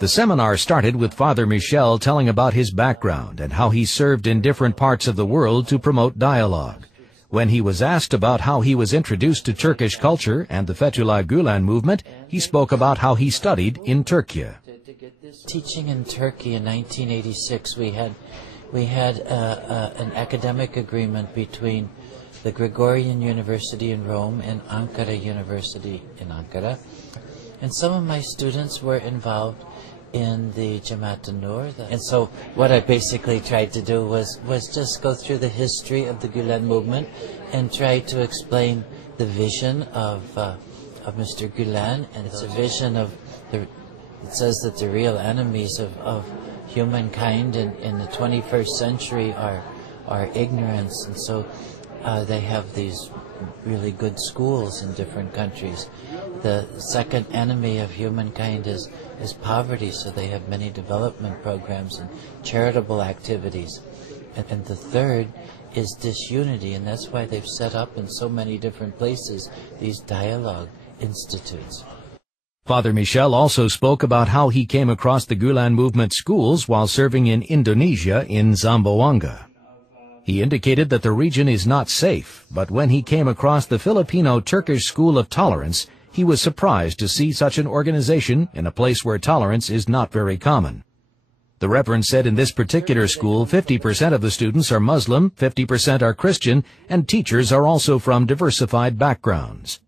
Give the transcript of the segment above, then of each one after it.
The seminar started with Father Michel telling about his background and how he served in different parts of the world to promote dialogue. When he was asked about how he was introduced to Turkish culture and the Fethullah Gulen movement, he spoke about how he studied in Turkey. Teaching in Turkey in 1986, we had an academic agreement between the Gregorian University in Rome and Ankara University in Ankara. And some of my students were involved in the Jamaat-ul-Nur. And so what I basically tried to do was just go through the history of the Gulen movement and try to explain the vision of Mr. Gulen. And it's a vision of, it says that the real enemies of humankind in the 21st century are ignorance. And so they have these really good schools in different countries. The second enemy of humankind is poverty, so they have many development programs and charitable activities. And the third is disunity, and that's why they've set up in so many different places these dialogue institutes. Father Michel also spoke about how he came across the Gulen movement schools while serving in Indonesia in Zamboanga. He indicated that the region is not safe, but when he came across the Filipino-Turkish School of Tolerance, he was surprised to see such an organization in a place where tolerance is not very common. The Reverend said in this particular school, 50% of the students are Muslim, 50% are Christian, and teachers are also from diversified backgrounds.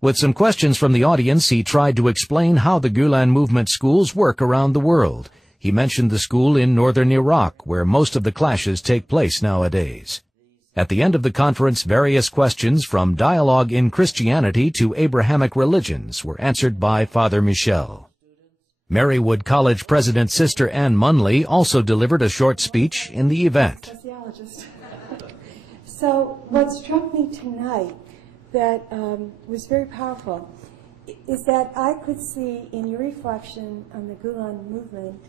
With some questions from the audience, he tried to explain how the Gulen movement schools work around the world. He mentioned the school in northern Iraq, where most of the clashes take place nowadays. At the end of the conference, various questions from dialogue in Christianity to Abrahamic religions were answered by Father Michel. Marywood College President Sister Ann Munley also delivered a short speech in the event. Sociologist. So what struck me tonight that was very powerful is that I could see in your reflection on the Gulen movement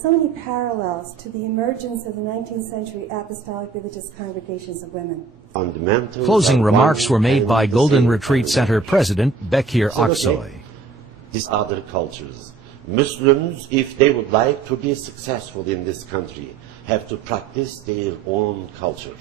so many parallels to the emergence of the 19th century apostolic religious congregations of women. Closing remarks were made by Golden Retreat Center President Bekir Aksoy. These other cultures. Muslims, if they would like to be successful in this country, have to practice their own culture.